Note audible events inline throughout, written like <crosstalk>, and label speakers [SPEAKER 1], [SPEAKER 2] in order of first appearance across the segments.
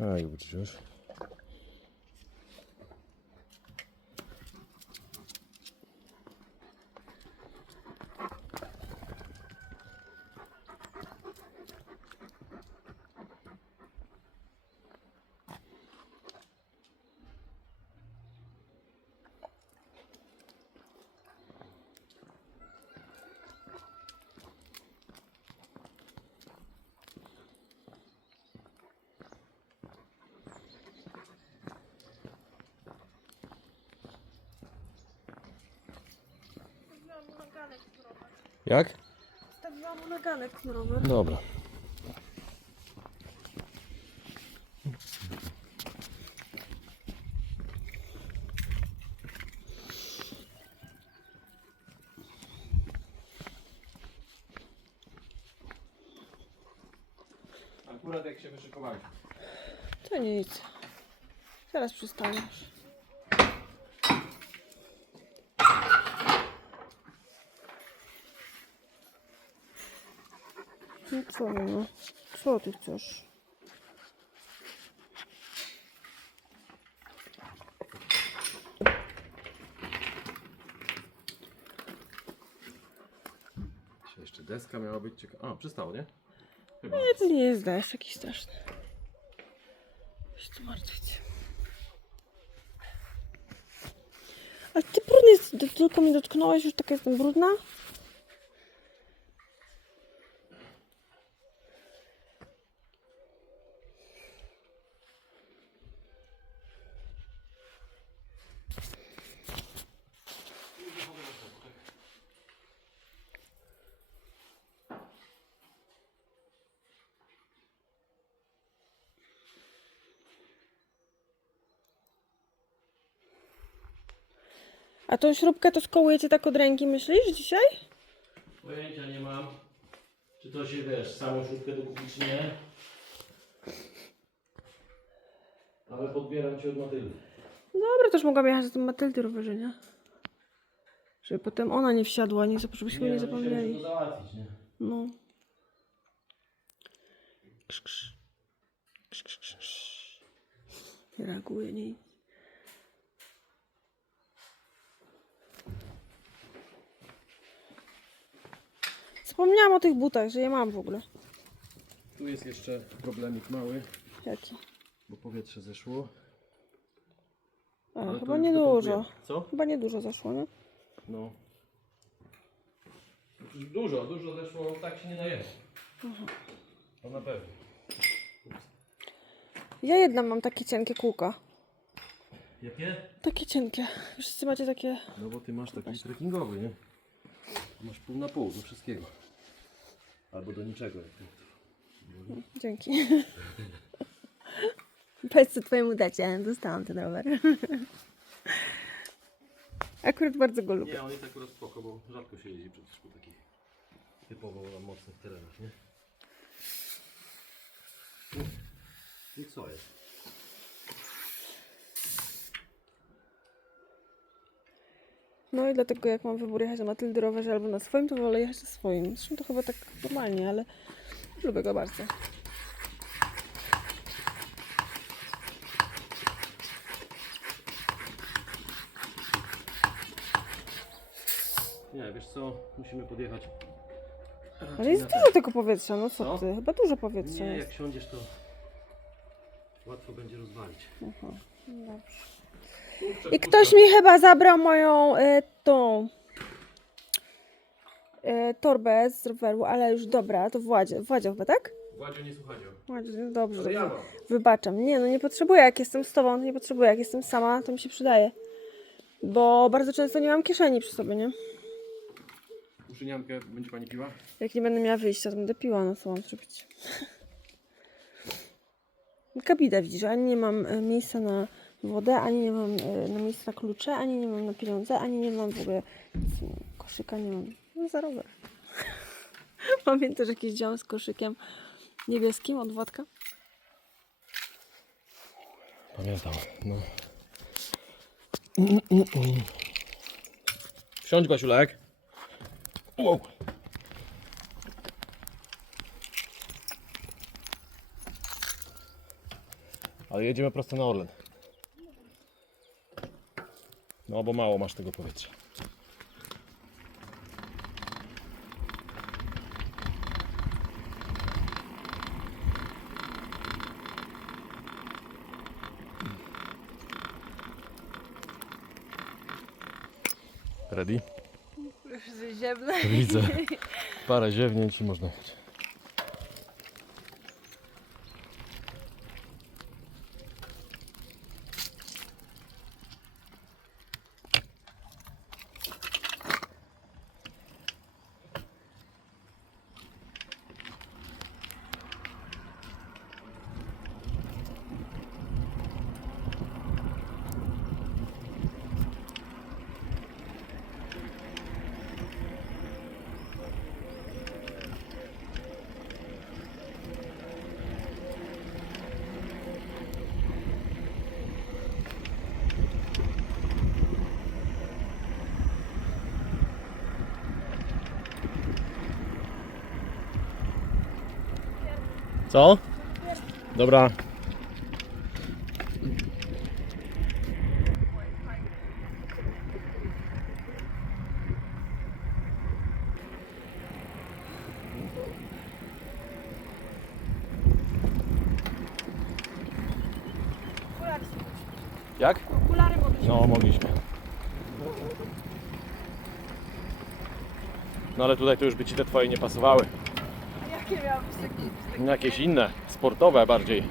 [SPEAKER 1] A, i Jak?
[SPEAKER 2] Stawiłam mu naganek knurowy.
[SPEAKER 1] Dobra. Akurat jak się wyszykowali.
[SPEAKER 2] To nic. Zaraz przystaniesz. No co no? Co ty chcesz?
[SPEAKER 1] Jeszcze deska miała być ciekawa. A, przystało, nie? Chyba.
[SPEAKER 2] Nie, to nie jest deszcz jakiś straszny. się tu martwić. Ale ty brudny jest, ty tylko mnie dotknąłeś, już taka jestem brudna? A tą śrubkę to skołujecie tak od ręki, myślisz, dzisiaj?
[SPEAKER 3] Pojęcia nie mam. Czy to się wiesz, samą śrubkę dokupić, czy nie? Ale podbieram cię od Matyldy.
[SPEAKER 2] Dobra, też mogłam jechać do tej Matyldy rowerze, nie? Żeby potem ona nie wsiadła, nie, zap- żebyśmy nie,
[SPEAKER 3] no, dzisiaj muszę
[SPEAKER 2] zapomnieli.
[SPEAKER 3] to załatwić, nie?
[SPEAKER 2] No. Krz, krz. Krz, krz, krz, krz. Nie reaguje nic. Zapomniałam o tych butach, że je mam w ogóle.
[SPEAKER 1] Tu jest jeszcze problemik mały,
[SPEAKER 2] Jaki?
[SPEAKER 1] bo powietrze zeszło.
[SPEAKER 2] A,
[SPEAKER 1] to
[SPEAKER 2] chyba
[SPEAKER 1] już
[SPEAKER 2] niedużo.
[SPEAKER 1] dopompujemy. Co?
[SPEAKER 2] Chyba niedużo zaszło, nie?
[SPEAKER 1] No.
[SPEAKER 3] Dużo, dużo zeszło, tak się nie najedzie. To na pewno.
[SPEAKER 2] Ja jedna mam takie cienkie kółka.
[SPEAKER 3] Jakie?
[SPEAKER 2] Takie cienkie. Wszyscy macie takie...
[SPEAKER 1] No bo ty masz taki trekkingowy, nie? Masz pół na pół do wszystkiego. Albo do niczego.
[SPEAKER 2] Dzięki. <laughs> Powiedz co twojemu dacie, dostałam ten rower. <laughs> Akurat bardzo go lubię.
[SPEAKER 1] Nie, on jest akurat spoko, bo rzadko się jeździ przecież po takich typowo mocnych terenach, nie? I co jest?
[SPEAKER 2] No i dlatego jak mam wybór jechać na Matyldy rowerze albo na swoim, to wolę jechać na swoim. Zresztą to chyba tak normalnie, ale lubię go bardzo.
[SPEAKER 1] Nie, wiesz co? Musimy podjechać.
[SPEAKER 2] Ale jest dużo tego powietrza, no co
[SPEAKER 1] Co?
[SPEAKER 2] ty? Chyba dużo powietrza
[SPEAKER 1] Nie,
[SPEAKER 2] jest.
[SPEAKER 1] jak siądziesz to łatwo będzie rozwalić.
[SPEAKER 2] Aha, dobrze. I ktoś mi chyba zabrał moją y, tą y, torbę z roweru, ale już dobra, to Władzie. Władzie chyba, tak?
[SPEAKER 1] Władzie nie słuchajcie.
[SPEAKER 2] Władzie, no dobrze,
[SPEAKER 1] Ale ja
[SPEAKER 2] dobrze.
[SPEAKER 1] mam.
[SPEAKER 2] Wybaczam. Nie, no nie potrzebuję. Jak jestem z tobą, to nie potrzebuję. Jak jestem sama, to mi się przydaje. Bo bardzo często nie mam kieszeni przy sobie, nie?
[SPEAKER 1] Uszyniankę będzie pani piła?
[SPEAKER 2] Jak nie będę miała wyjścia, to będę piła, no co mam zrobić? <laughs> Kabida widzisz, ani nie mam e, miejsca na wodę, ani nie mam e, na miejsce na klucze, ani nie mam na pieniądze, ani nie mam w ogóle nic, koszyka, nie mam. No za rower. <laughs> Pamiętasz jakiś dział z koszykiem niebieskim od Władka?
[SPEAKER 1] Pamiętam, no. Wsiądź Basiulek. Wow. Ale jedziemy prosto na Orlen. No bo mało masz tego powietrza. Ready?
[SPEAKER 2] Już ziemne.
[SPEAKER 1] Widzę. <laughs> Parę ziewnięć i można jechać. Co? Dobra. Jak?
[SPEAKER 2] okulary mogę
[SPEAKER 1] No, mogliśmy. No ale tutaj to już by ci te twoje nie pasowały.
[SPEAKER 2] Jakie być takie?
[SPEAKER 1] No, Jakieś inne, sportowe bardziej.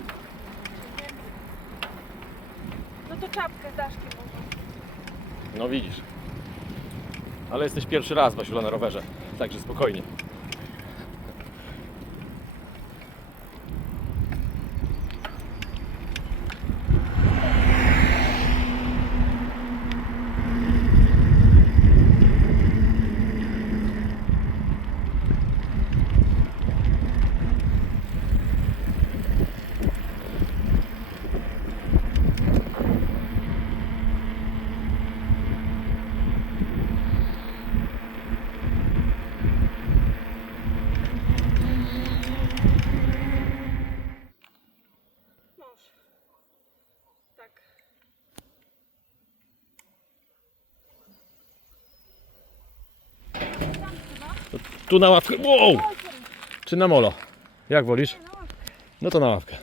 [SPEAKER 2] No to czapkę z daszkiem może.
[SPEAKER 1] No widzisz. Ale jesteś pierwszy raz Basiula na rowerze, także spokojnie.
[SPEAKER 2] Mąż. Tak.
[SPEAKER 1] Tu na ławkę. Wow! Czy na molo? Jak wolisz? No to na ławkę.